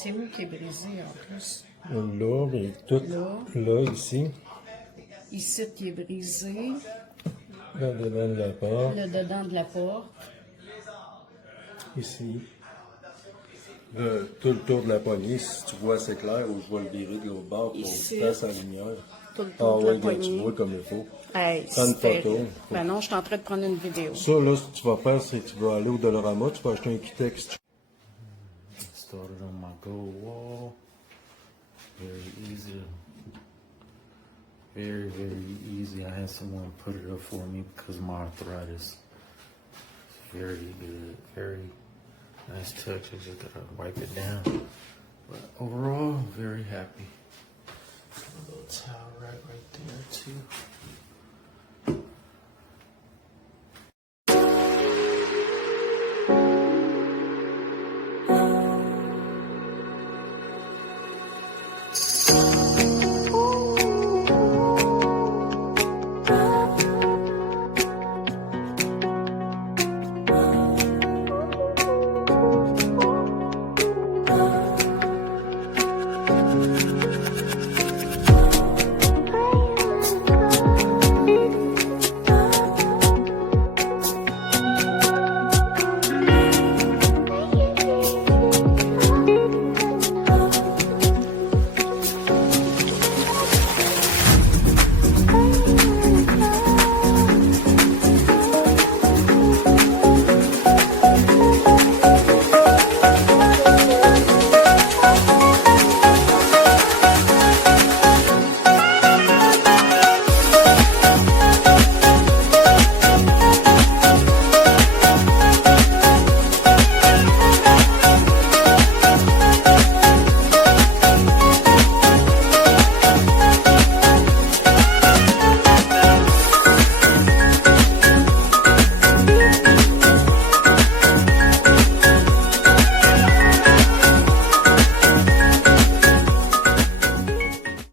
C'est où qui est brisé en plus? Là, mais tout là, ici, Ici qui est brisé. là, dedans de la porte, Le dedans de la porte. ici. Là, tout le tour de la poignée, si tu vois assez clair, ou je vais le virer de l'autre bord pour Ici. faire sa lumière. Tout le Ah tour de ouais, la regarde, tu poignée. vois comme il faut. Hey, Prends une c'est photo. terrible. Ben non, je suis en train de prendre une vidéo. Ça, là, ce que tu vas faire, c'est que tu vas aller au Dollarama, tu vas acheter un Kitex. Started on my gold wall. Very easy. Very, very easy. I had someone put it up for me because of my arthritis. It's very good. Very nice touch. I just gotta wipe it down. But overall, very happy. A little towel right there too.